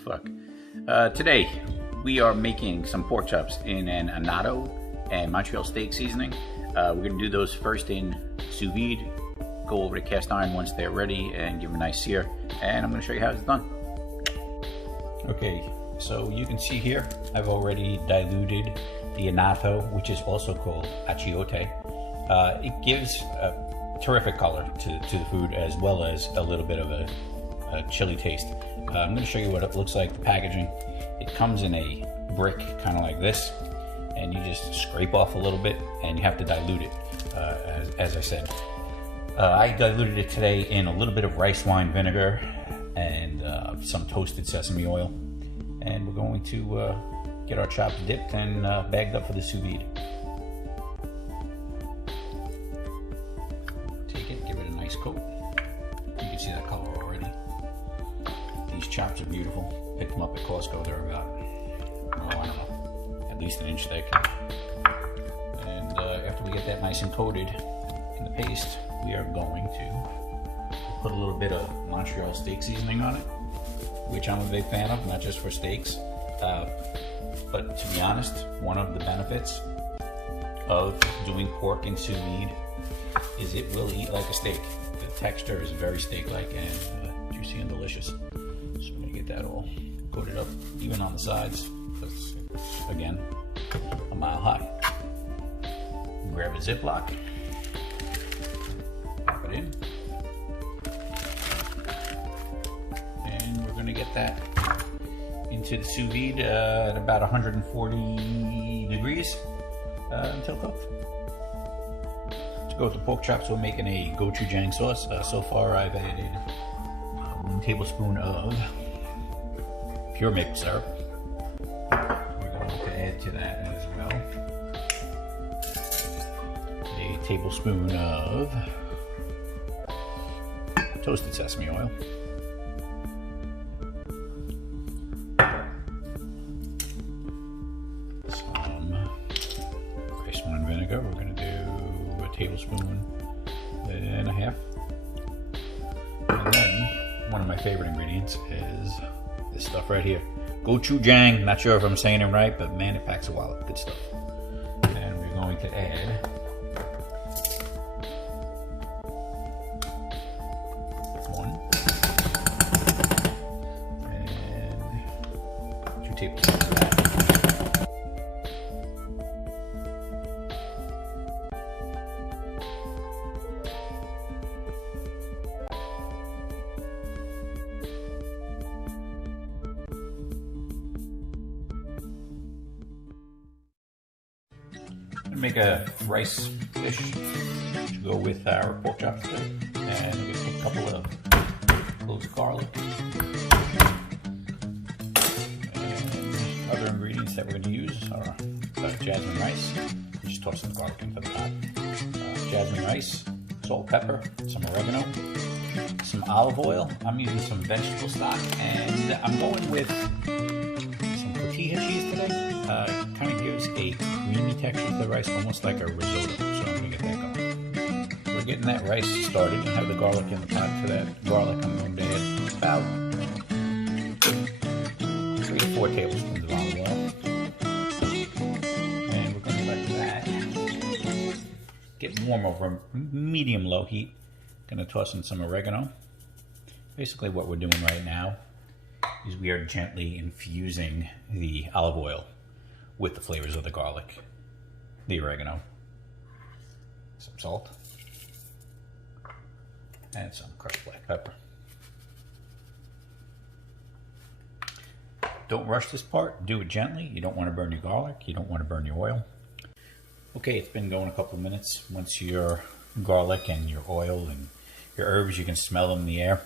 fuck. Today, we are making some pork chops in an annatto and Montreal steak seasoning. We're going to do those first in sous vide, go over to cast iron once they're ready and give them a nice sear. And I'm going to show you how it's done. Okay, so you can see here, I've already diluted the annatto, which is also called achiote. It gives a terrific color to the food, as well as a little bit of a chili taste. I'm going to show you what it looks like, the packaging. It comes in a brick, kind of like this, and you just scrape off a little bit, and you have to dilute it, as I said. I diluted it today in a little bit of rice wine vinegar and some toasted sesame oil. And we're going to get our chops dipped and bagged up for the sous vide. Take it, give it a nice coat. You can see that color already. These chops are beautiful. Picked them up at Costco. They're about, oh, I don't know, at least an inch thick. And after we get that nice and coated in the paste, we are going to put a little bit of Montreal steak seasoning on it, which I'm a big fan of, not just for steaks. But to be honest, one of the benefits of doing pork in sous vide is it will eat like a steak. The texture is very steak-like and juicy and delicious. So I'm gonna get that all coated up, even on the sides, because it's, again, a mile high. Grab a Ziploc, pop it in, and we're gonna get that into the sous vide at about 140 degrees until cooked. To go with the pork chops, we're making a gochujang sauce. So far I've added 1 tablespoon of pure maple syrup. We're going to add to that as well a tablespoon of toasted sesame oil. Vinegar. We're going to do a tablespoon and a half. And then one of my favorite ingredients is this stuff right here. Gochujang. Not sure if I'm saying it right, but man, it packs a wallop. Good stuff. And we're going to add one and 2 tablespoons of that. Make a rice dish to go with our pork chops today, and I'm going to take a couple of cloves of garlic and other ingredients that we're going to use are jasmine rice. Just toss some garlic into the pot. Jasmine rice, salt, pepper, some oregano, some olive oil. I'm using some vegetable stock, and I'm going with some Cotija cheese today. Kind of gives a creamy texture to the rice, almost like a risotto, so I'm going to get that going. We're getting that rice started. I have the garlic in the pot. For that garlic, I'm going to add about 3 to 4 tablespoons of olive oil. And we're going to let that get warm over medium-low heat. Going to toss in some oregano. Basically what we're doing right now is we are gently infusing the olive oil with the flavors of the garlic, the oregano, some salt, and some crushed black pepper. Don't rush this part, do it gently. You don't want to burn your garlic, you don't want to burn your oil. Okay, it's been going a couple of minutes. Once your garlic and your oil and your herbs, you can smell them in the air.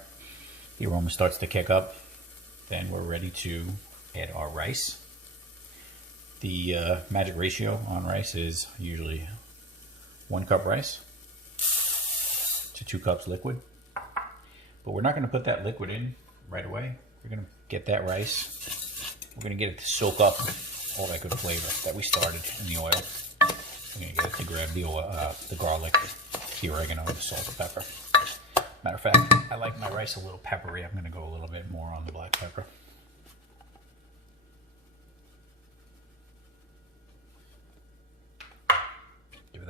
The aroma starts to kick up. Then we're ready to add our rice. The magic ratio on rice is usually 1 cup rice to 2 cups liquid. But we're not going to put that liquid in right away. We're going to get that rice. We're going to get it to soak up all that good flavor that we started in the oil. We're going to get it to grab the oil, the garlic, the oregano, the salt, the pepper. Matter of fact, I like my rice a little peppery. I'm going to go a little bit more on the black pepper.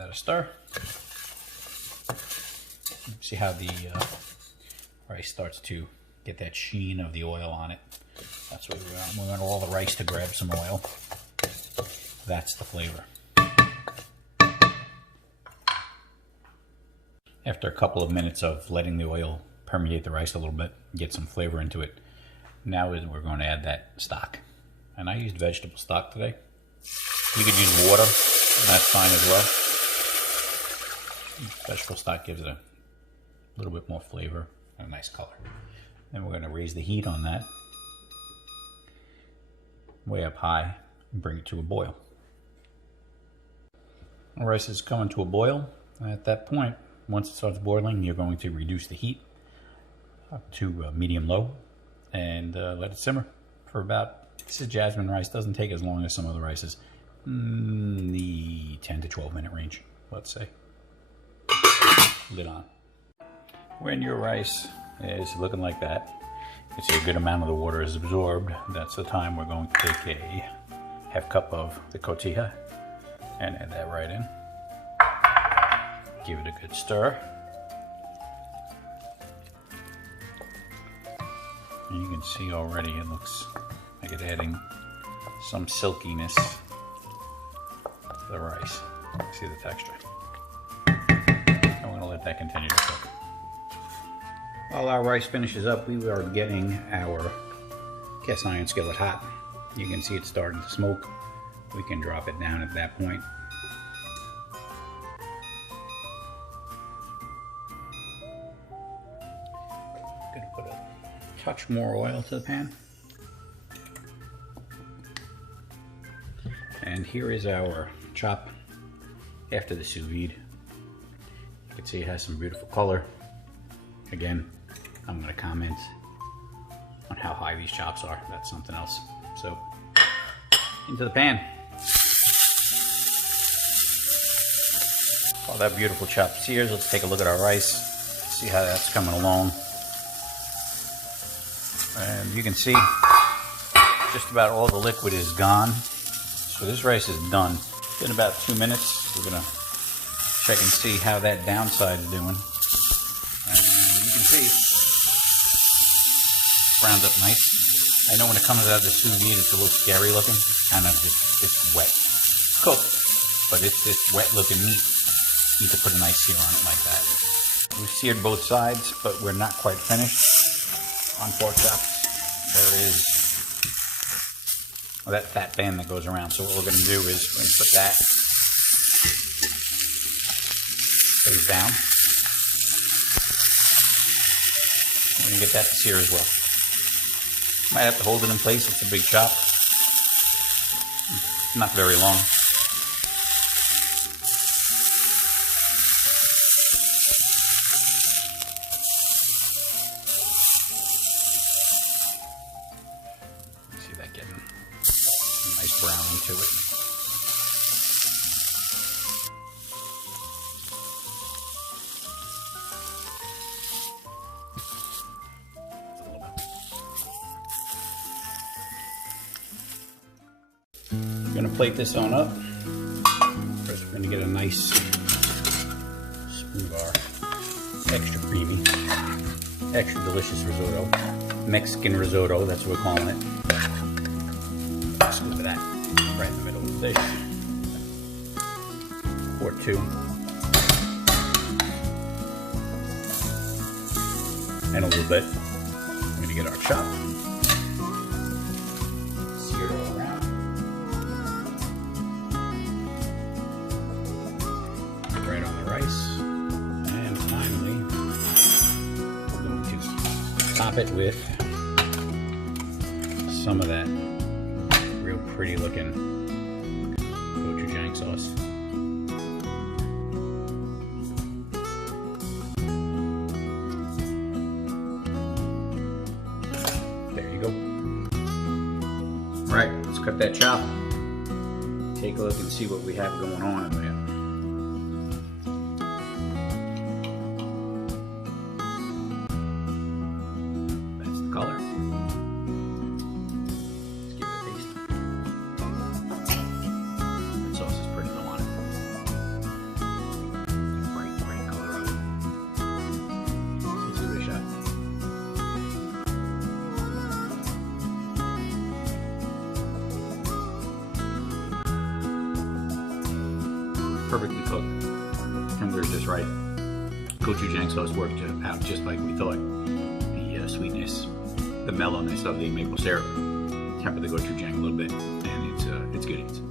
that a stir. See how the rice starts to get that sheen of the oil on it. That's what we want. We want all the rice to grab some oil. That's the flavor. After a couple of minutes of letting the oil permeate the rice a little bit, get some flavor into it, now we're going to add that stock. And I used vegetable stock today. You could use water, and that's fine as well. Vegetable stock gives it a little bit more flavor and a nice color. Then we're going to raise the heat on that way up high and bring it to a boil. The rice is coming to a boil, and at that point, once it starts boiling, you're going to reduce the heat up to medium-low and let it simmer for about, this is jasmine rice, doesn't take as long as some other rices, the 10 to 12 minute range, let's say. Lid on. When your rice is looking like that, you can see a good amount of the water is absorbed. That's the time we're going to take a half cup of the cotija and add that right in. Give it a good stir. And you can see already it looks like it's adding some silkiness to the rice. See the texture. And we're going to let that continue to cook. While our rice finishes up, we are getting our cast iron skillet hot. You can see it starting to smoke. We can drop it down at that point. Gonna put a touch more oil to the pan. And here is our chop after the sous vide. You can see it has some beautiful color. Again, I'm going to comment on how high these chops are. That's something else. So, into the pan. All that beautiful chopped sears. Let's take a look at our rice. See how that's coming along. And you can see just about all the liquid is gone. So this rice is done. In about 2 minutes, we're going to check and see how that downside is doing. And you can see, browned up nice. I know when it comes out of the sous vide, it's a little scary looking. Kind of just, it's wet. Cooked, but it's wet looking meat. You need to put a nice sear on it like that. We've seared both sides, but we're not quite finished. On pork chops, there is that fat band that goes around. So what we're going to do is we're going to put that face down. We're going to get that to sear as well. Might have to hold it in place. It's a big chop. Not very long. See that getting a nice browning to it. We're going to plate this on up. First, we're going to get a nice spoon of our extra creamy, extra delicious risotto. Mexican risotto, that's what we're calling it. A scoop of that right in the middle of the dish. Or two. And a little bit. We're going to get our chop. Sear it all around. Right on the rice. And finally, we're going to top it with some of that real pretty looking gochujang sauce. There you go. All right, let's cut that chop. Take a look and see what we have going on in there. Color. Let's give it a taste. That sauce is pretty good on it. perfectly cooked. Temperature's just right. Gochujang sauce worked out just like we thought. The sweetness, the mellowness of the maple syrup tempered the gochujang a little bit, and it's good.